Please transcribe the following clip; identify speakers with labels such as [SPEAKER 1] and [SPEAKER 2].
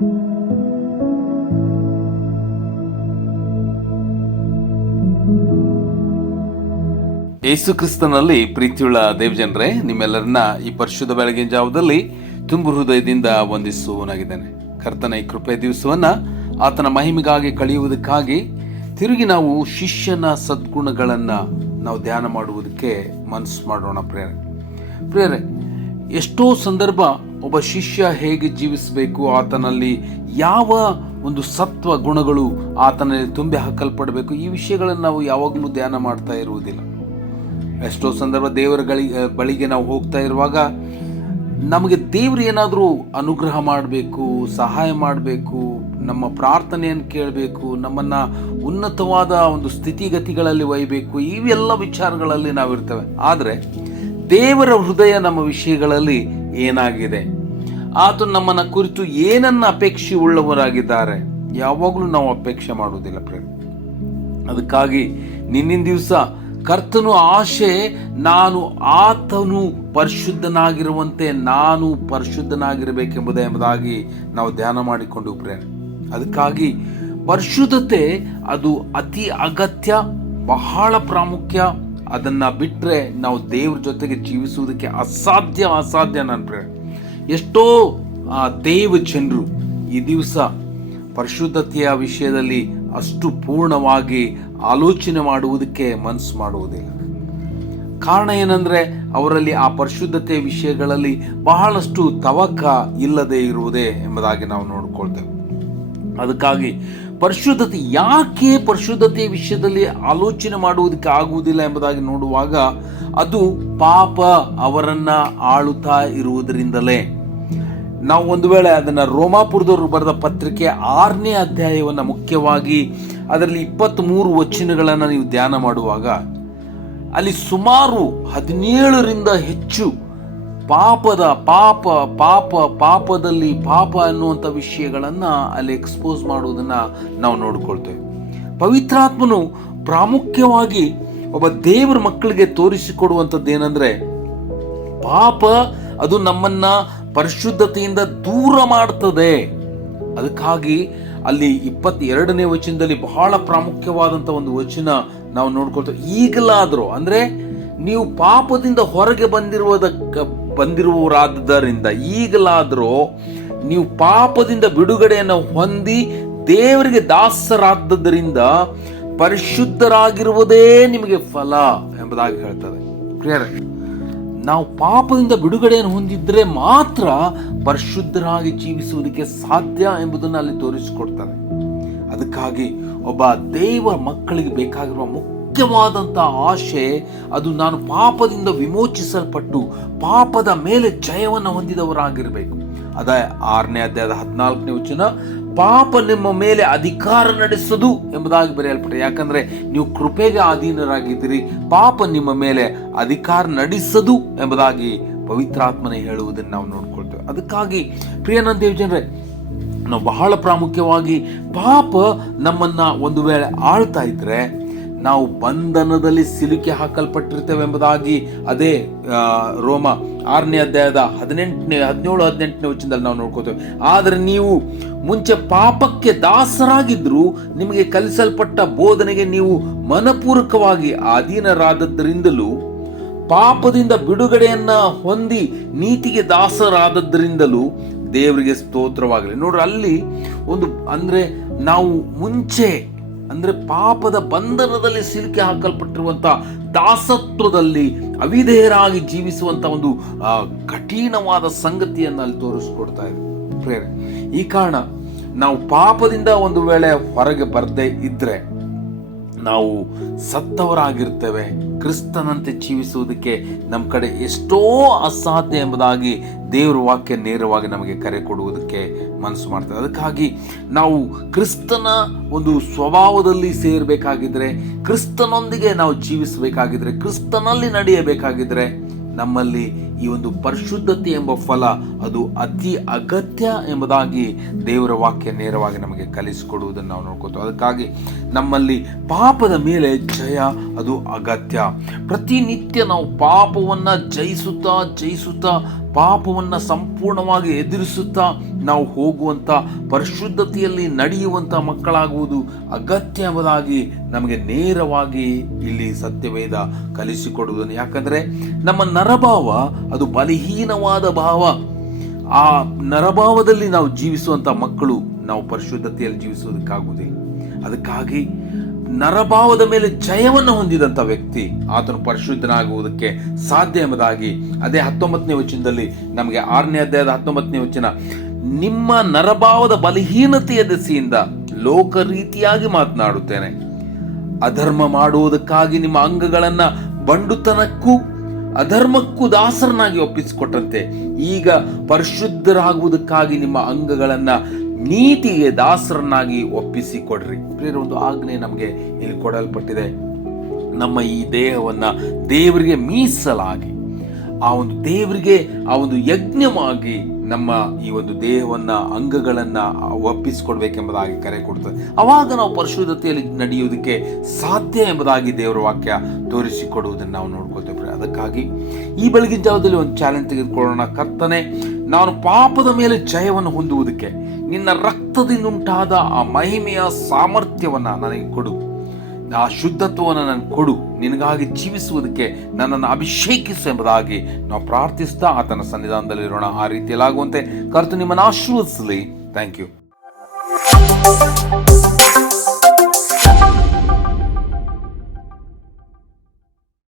[SPEAKER 1] ಯೇಸು ಕ್ರಿಸ್ತನಲ್ಲಿ ಪ್ರೀತಿಯುಳ್ಳ ದೇವಜನರೇ, ನಿಮ್ಮೆಲ್ಲರನ್ನ ಈ ಪರಿಶುದ್ಧ ಬೆಳಗಿನ ಜಾವದಲ್ಲಿ ತುಂಬು ಹೃದಯದಿಂದ ವಂದಿಸುವನಾಗಿದ್ದೇನೆ ಕರ್ತನ ಈ ಕೃಪೆ ದಿವಸವನ್ನ ಆತನ ಮಹಿಮೆಗಾಗಿ ಕಳೆಯುವುದಕ್ಕಾಗಿ ತಿರುಗಿ ನಾವು ಶಿಷ್ಯನ ಸದ್ಗುಣಗಳನ್ನು ನಾವು ಧ್ಯಾನ ಮಾಡುವುದಕ್ಕೆ ಮನಸ್ಸು ಮಾಡೋಣ ಪ್ರೇರೆ ಪ್ರೇರೆ ಎಷ್ಟೋ ಸಂದರ್ಭ ಒಬ್ಬ ಶಿಷ್ಯ ಹೇಗೆ ಜೀವಿಸಬೇಕು, ಆತನಲ್ಲಿ ಯಾವ ಒಂದು ಸತ್ವ ಗುಣಗಳು ಆತನಲ್ಲಿ ತುಂಬಿ ಹಾಕಲ್ಪಡಬೇಕು, ಈ ವಿಷಯಗಳನ್ನು ನಾವು ಯಾವಾಗಲೂ ಧ್ಯಾನ ಮಾಡ್ತಾ ಇರುವುದಿಲ್ಲ. ಎಷ್ಟೋ ಸಂದರ್ಭ ದೇವರ ಬಳಿಗೆ ನಾವು ಹೋಗ್ತಾ ಇರುವಾಗ ನಮಗೆ ದೇವರು ಏನಾದರೂ ಅನುಗ್ರಹ ಮಾಡಬೇಕು, ಸಹಾಯ ಮಾಡಬೇಕು, ನಮ್ಮ ಪ್ರಾರ್ಥನೆಯನ್ನು ಕೇಳಬೇಕು, ನಮ್ಮನ್ನು ಉನ್ನತವಾದ ಒಂದು ಸ್ಥಿತಿಗತಿಗಳಲ್ಲಿ ಒಯ್ಯಬೇಕು ಇವೆಲ್ಲ ವಿಚಾರಗಳಲ್ಲಿ ನಾವಿರ್ತೇವೆ. ಆದರೆ ದೇವರ ಹೃದಯ ನಮ್ಮ ವಿಷಯಗಳಲ್ಲಿ ಏನಾಗಿದೆ? ಆತ ನಮ್ಮನ್ನ ಕುರಿತು ಏನನ್ನ ಅಪೇಕ್ಷೆ ಉಳ್ಳವರಾಗಿದ್ದಾರೆ ಯಾವಾಗಲೂ ನಾವು ಅಪೇಕ್ಷೆ ಮಾಡುವುದಿಲ್ಲ ಪ್ರೇಮ ಅದಕ್ಕಾಗಿ ನಿನ್ನಿನ ದಿವಸ ಕರ್ತನು ಆಶೆ, ನಾನು ಆತನು ಪರಿಶುದ್ಧನಾಗಿರುವಂತೆ ನಾನು ಪರಿಶುದ್ಧನಾಗಿರಬೇಕೆಂಬುದೇ ಎಂಬುದಾಗಿ ನಾವು ಧ್ಯಾನ ಮಾಡಿಕೊಂಡು ಪ್ರೇಮ ಅದಕ್ಕಾಗಿ ಪರಿಶುದ್ಧತೆ ಅದು ಅತಿ ಅಗತ್ಯ, ಬಹಳ ಪ್ರಾಮುಖ್ಯ ಅದನ್ನ ಬಿಟ್ಟರೆ ನಾವು ದೇವ್ರ ಜೊತೆಗೆ ಜೀವಿಸುವುದಕ್ಕೆ ಅಸಾಧ್ಯ ಅಸಾಧ್ಯ ನನ್ನ ಎಷ್ಟೋ ದೇವ ಜನರು ಈ ದಿವಸ ಪರಿಶುದ್ಧತೆಯ ವಿಷಯದಲ್ಲಿ ಅಷ್ಟು ಪೂರ್ಣವಾಗಿ ಆಲೋಚನೆ ಮಾಡುವುದಕ್ಕೆ ಮನಸ್ಸು ಮಾಡುವುದಿಲ್ಲ. ಕಾರಣ ಏನಂದ್ರೆ ಅವರಲ್ಲಿ ಆ ಪರಿಶುದ್ಧತೆ ವಿಷಯಗಳಲ್ಲಿ ಬಹಳಷ್ಟು ತವಕ ಇಲ್ಲದೆ ಇರುವುದೇ ಎಂಬುದಾಗಿ ನಾವು ನೋಡಿಕೊಳ್ತೇವೆ. ಅದಕ್ಕಾಗಿ ಪರಿಶುದ್ಧತೆ ಯಾಕೆ ಪರಿಶುದ್ಧತೆಯ ವಿಷಯದಲ್ಲಿ ಆಲೋಚನೆ ಮಾಡುವುದಕ್ಕೆ ಆಗುವುದಿಲ್ಲ ಎಂಬುದಾಗಿ ನೋಡುವಾಗ ಅದು ಪಾಪ ಅವರನ್ನ ಆಳುತ್ತಾ ಇರುವುದರಿಂದಲೇ. ನಾವು ಒಂದು ವೇಳೆ ಅದನ್ನು ರೋಮಾಪುರದವರು ಬರೆದ ಪತ್ರಿಕೆ ಆರನೇ ಅಧ್ಯಾಯವನ್ನು ಮುಖ್ಯವಾಗಿ ಅದರಲ್ಲಿ ಇಪ್ಪತ್ತ್ ಮೂರು ವಚನಗಳನ್ನು ನೀವು ಧ್ಯಾನ ಮಾಡುವಾಗ ಅಲ್ಲಿ ಸುಮಾರು ಹದಿನೇಳರಿಂದ ಹೆಚ್ಚು ಪಾಪದ ಪಾಪ ಪಾಪ, ಪಾಪದಲ್ಲಿ ಪಾಪ ಅನ್ನುವಂಥ ವಿಷಯಗಳನ್ನು ಅಲ್ಲಿ ಎಕ್ಸ್ಪೋಸ್ ಮಾಡುವುದನ್ನು ನಾವು ನೋಡ್ಕೊಳ್ತೇವೆ. ಪವಿತ್ರಾತ್ಮನು ಪ್ರಾಮುಖ್ಯವಾಗಿ ಒಬ್ಬ ದೇವರ ಮಕ್ಕಳಿಗೆ ತೋರಿಸಿಕೊಡುವಂಥದ್ದು ಏನಂದ್ರೆ, ಪಾಪ ಅದು ನಮ್ಮನ್ನ ಪರಿಶುದ್ಧತೆಯಿಂದ ದೂರ ಮಾಡ್ತದೆ. ಅದಕ್ಕಾಗಿ ಅಲ್ಲಿ ಇಪ್ಪತ್ತೆರಡನೇ ವಚನದಲ್ಲಿ ಬಹಳ ಪ್ರಾಮುಖ್ಯವಾದಂಥ ಒಂದು ವಚನ ನಾವು ನೋಡ್ಕೊಳ್ತೇವೆ. ಈಗಲಾದರೂ, ಅಂದ್ರೆ ನೀವು ಪಾಪದಿಂದ ಹೊರಗೆ ಬಂದಿರುವುದಕ್ಕ ಬಂದಿರುವವರಾದ್ದರಿಂದ ಈಗಲಾದರೂ ನೀವು ಪಾಪದಿಂದ ಬಿಡುಗಡೆಯನ್ನು ಹೊಂದಿ ದೇವರಿಗೆ ದಾಸರಾದ್ದರಿಂದ ಪರಿಶುದ್ಧರಾಗಿರುವುದೇ ನಿಮಗೆ ಫಲ ಎಂಬುದಾಗಿ ಹೇಳ್ತದೆ ಕ್ಲಿಯರ್ ನಾವು ಪಾಪದಿಂದ ಬಿಡುಗಡೆಯನ್ನು ಹೊಂದಿದ್ರೆ ಮಾತ್ರ ಪರಿಶುದ್ಧರಾಗಿ ಜೀವಿಸುವುದಕ್ಕೆ ಸಾಧ್ಯ ಎಂಬುದನ್ನು ಅಲ್ಲಿ ತೋರಿಸಿಕೊಡ್ತಾರೆ. ಅದಕ್ಕಾಗಿ ಒಬ್ಬ ದೇವ ಮಕ್ಕಳಿಗೆ ಬೇಕಾಗಿರುವ ಮುಖ್ಯವಾದಂಥ ಆಶೆ, ಅದು ನಾನು ಪಾಪದಿಂದ ವಿಮೋಚಿಸಲ್ಪಟ್ಟು ಪಾಪದ ಮೇಲೆ ಜಯವನ್ನು ಹೊಂದಿದವರಾಗಿರಬೇಕು. ಅದ ಆರನೇ ಅಧ್ಯಾಯದ ಹದಿನಾಲ್ಕನೇ ವಚನ, ಪಾಪ ನಿಮ್ಮ ಮೇಲೆ ಅಧಿಕಾರ ನಡೆಸದು ಎಂಬುದಾಗಿ ಬರೆಯಲ್ಪಟ್ಟೆ. ಯಾಕಂದ್ರೆ ನೀವು ಕೃಪೆಗೆ ಅಧೀನರಾಗಿದ್ದೀರಿ, ಪಾಪ ನಿಮ್ಮ ಮೇಲೆ ಅಧಿಕಾರ ನಡೆಸದು ಎಂಬುದಾಗಿ ಪವಿತ್ರಾತ್ಮನೆ ಹೇಳುವುದನ್ನು ನಾವು ನೋಡ್ಕೊಳ್ತೇವೆ. ಅದಕ್ಕಾಗಿ ಪ್ರಿಯನಂದ ಜನರೇ, ನಾವು ಬಹಳ ಪ್ರಾಮುಖ್ಯವಾಗಿ ಪಾಪ ನಮ್ಮನ್ನ ಒಂದು ವೇಳೆ ಆಳ್ತಾ ಇದ್ರೆ ನಾವು ಬಂಧನದಲ್ಲಿ ಸಿಲುಕಿ ಹಾಕಲ್ಪಟ್ಟಿರ್ತೇವೆ ಎಂಬುದಾಗಿ ಅದೇ ರೋಮ ಆರನೇ ಅಧ್ಯಾಯದ ಹದಿನೆಂಟನೇ, ಹದಿನೇಳು, ಹದಿನೆಂಟನೇ ವಚನದಲ್ಲಿ ನಾವು ನೋಡ್ಕೋತೇವೆ. ಆದರೆ ನೀವು ಮುಂಚೆ ಪಾಪಕ್ಕೆ ದಾಸರಾಗಿದ್ದರೂ ನಿಮಗೆ ಕಲಿಸಲ್ಪಟ್ಟ ಬೋಧನೆಗೆ ನೀವು ಮನಪೂರ್ವಕವಾಗಿ ಅಧೀನರಾದದ್ದರಿಂದಲೂ ಪಾಪದಿಂದ ಬಿಡುಗಡೆಯನ್ನ ಹೊಂದಿ ನೀತಿಗೆ ದಾಸರಾದದ್ದರಿಂದಲೂ ದೇವರಿಗೆ ಸ್ತೋತ್ರವಾಗಲಿ. ನೋಡ್ರಿ, ಅಲ್ಲಿ ಒಂದು, ಅಂದ್ರೆ ನಾವು ಮುಂಚೆ ಅಂದ್ರೆ ಪಾಪದ ಬಂಧನದಲ್ಲಿ ಸಿಲುಕಿ ಹಾಕಲ್ಪಟ್ಟಿರುವಂಥ ದಾಸತ್ವದಲ್ಲಿ ಅವಿಧೇಯರಾಗಿ ಜೀವಿಸುವಂಥ ಒಂದು ಕಠಿಣವಾದ ಸಂಗತಿಯನ್ನು ಅಲ್ಲಿ ತೋರಿಸ್ಕೊಡ್ತಾ ಇದೆ ಪ್ರೇರಣೆ ಈ ಕಾರಣ ನಾವು ಪಾಪದಿಂದ ಒಂದು ವೇಳೆ ಹೊರಗೆ ಬರದೇ ಇದ್ರೆ ನಾವು ಸತ್ತವರಾಗಿರ್ತೇವೆ. ಕ್ರಿಸ್ತನಂತೆ ಜೀವಿಸುವುದಕ್ಕೆ ನಮ್ಮ ಕಡೆ ಎಷ್ಟೋ ಅಸಾಧ್ಯ ಎಂಬುದಾಗಿ ದೇವರ ವಾಕ್ಯ ನೇರವಾಗಿ ನಮಗೆ ಕರೆ ಕೊಡುವುದಕ್ಕೆ ಮನಸ್ಸು ಮಾಡ್ತದೆ. ಅದಕ್ಕಾಗಿ ನಾವು ಕ್ರಿಸ್ತನ ಒಂದು ಸ್ವಭಾವದಲ್ಲಿ ಸೇರಬೇಕಾಗಿದ್ರೆ, ಕ್ರಿಸ್ತನೊಂದಿಗೆ ನಾವು ಜೀವಿಸಬೇಕಾಗಿದ್ರೆ, ಕ್ರಿಸ್ತನಲ್ಲಿ ನಡೆಯಬೇಕಾಗಿದ್ರೆ ನಮ್ಮಲ್ಲಿ ಈ ಒಂದು ಪರಿಶುದ್ಧತೆ ಎಂಬ ಫಲ ಅದು ಅತಿ ಅಗತ್ಯ ಎಂಬುದಾಗಿ ದೇವರ ವಾಕ್ಯ ನೇರವಾಗಿ ನಮಗೆ ಕಲಿಸಿಕೊಡುವುದನ್ನು ನಾವು ನೋಡ್ಕೋತೀವಿ ಅದಕ್ಕಾಗಿ ನಮ್ಮಲ್ಲಿ ಪಾಪದ ಮೇಲೆ ಜಯ ಅದು ಅಗತ್ಯ. ಪ್ರತಿನಿತ್ಯ ನಾವು ಪಾಪವನ್ನು ಜಯಿಸುತ್ತಾ ಜಯಿಸುತ್ತಾ, ಪಾಪವನ್ನು ಸಂಪೂರ್ಣವಾಗಿ ಎದುರಿಸುತ್ತಾ ನಾವು ಹೋಗುವಂಥ ಪರಿಶುದ್ಧತೆಯಲ್ಲಿ ನಡೆಯುವಂಥ ಮಕ್ಕಳಾಗುವುದು ಅಗತ್ಯ ಎಂಬುದಾಗಿ ನಮಗೆ ನೇರವಾಗಿ ಇಲ್ಲಿ ಸತ್ಯವೇದ ಕಲಿಸಿಕೊಡುವುದನ್ನು. ಯಾಕಂದರೆ ನಮ್ಮ ನರಭಾವ ಅದು ಬಲಹೀನವಾದ ಭಾವ. ಆ ನರಭಾವದಲ್ಲಿ ನಾವು ಜೀವಿಸುವಂಥ ಮಕ್ಕಳು ನಾವು ಪರಿಶುದ್ಧತೆಯಲ್ಲಿ ಜೀವಿಸುವುದಕ್ಕಾಗುವುದಿಲ್ಲ. ಅದಕ್ಕಾಗಿ ನರಭಾವದ ಮೇಲೆ ಜಯವನ್ನು ಹೊಂದಿದಂಥ ವ್ಯಕ್ತಿ ಆತನು ಪರಿಶುದ್ಧನಾಗುವುದಕ್ಕೆ ಸಾಧ್ಯ ಎಂಬುದಾಗಿ ಅದೇ ಹತ್ತೊಂಬತ್ತನೇ ವಚನದಲ್ಲಿ ನಮಗೆ ಆರನೇ ಅಧ್ಯಾಯದ ಹತ್ತೊಂಬತ್ತನೇ ವಚನ ನಿಮ್ಮ ನರಭಾವದ ಬಲಹೀನತೆಯ ದೆಸೆಯಿಂದ ಲೋಕ ರೀತಿಯಾಗಿ ಮಾತನಾಡುತ್ತೇನೆ. ಅಧರ್ಮ ಮಾಡುವುದಕ್ಕಾಗಿ ನಿಮ್ಮ ಅಂಗಗಳನ್ನು ಬಂಡುತನಕ್ಕೂ ಅಧರ್ಮಕ್ಕೂ ದಾಸರನಾಗಿ ಒಪ್ಪಿಸಿಕೊಟ್ಟಂತೆ. ಈಗ ಪರಿಶುದ್ಧರಾಗುವುದಕ್ಕಾಗಿ ನಿಮ್ಮ ಅಂಗಗಳನ್ನ ನೀತಿಗೆ ದಾಸರನ್ನಾಗಿ ಒಪ್ಪಿಸಿಕೊಡ್ರಿ. ಒಂದು ಆಜ್ಞೆ ನಮಗೆ ಇಲ್ಲಿ ಕೊಡಲ್ಪಟ್ಟಿದೆ. ನಮ್ಮ ಈ ದೇಹವನ್ನ ದೇವರಿಗೆ ಮೀಸಲಾಗಿ, ಆ ಒಂದು ದೇವರಿಗೆ, ಆ ಒಂದು ಯಜ್ಞವಾಗಿ ನಮ್ಮ ಈ ಒಂದು ದೇಹವನ್ನು, ಅಂಗಗಳನ್ನು ಒಪ್ಪಿಸಿಕೊಡ್ಬೇಕೆಂಬುದಾಗಿ ಕರೆ ಕೊಡ್ತದೆ. ಅವಾಗ ನಾವು ಪರಿಶುದ್ಧತೆಯಲ್ಲಿ ನಡೆಯುವುದಕ್ಕೆ ಸಾಧ್ಯ ಎಂಬುದಾಗಿ ದೇವರ ವಾಕ್ಯ ತೋರಿಸಿಕೊಡುವುದನ್ನು ನಾವು ನೋಡ್ಕೊಳ್ತೇವೆ ಅದಕ್ಕಾಗಿ ಈ ಬೆಳಗಿನ ಜಾವದಲ್ಲಿ ಒಂದು ಚಾಲೆಂಜ್ ತೆಗೆದುಕೊಳ್ಳೋಣ. ಕರ್ತನೆ, ನಾನು ಪಾಪದ ಮೇಲೆ ಜಯವನ್ನು ಹೊಂದುವುದಕ್ಕೆ ನಿನ್ನ ರಕ್ತದಿಂದುಂಟಾದ ಆ ಮಹಿಮೆಯ ಸಾಮರ್ಥ್ಯವನ್ನು ನನಗೆ ಕೊಡು. ಆ ಶುದ್ಧತ್ವವನ್ನು ನನಗೆ ಕೊಡು, ನಿನಗಾಗಿ ಜೀವಿಸುವುದಕ್ಕೆ ನನ್ನನ್ನು ಅಭಿಷೇಕಿಸು ಎಂಬುದಾಗಿ ನಾವು ಪ್ರಾರ್ಥಿಸ್ತಾ ಆತನ ಸನ್ನಿಧಾನದಲ್ಲಿರೋಣ ಆ ರೀತಿಯಲ್ಲಾಗುವಂತೆ ಕರ್ತು ನಿಮ್ಮನ್ನು ಆಶೀರ್ವದಿಸಲಿ. Thank you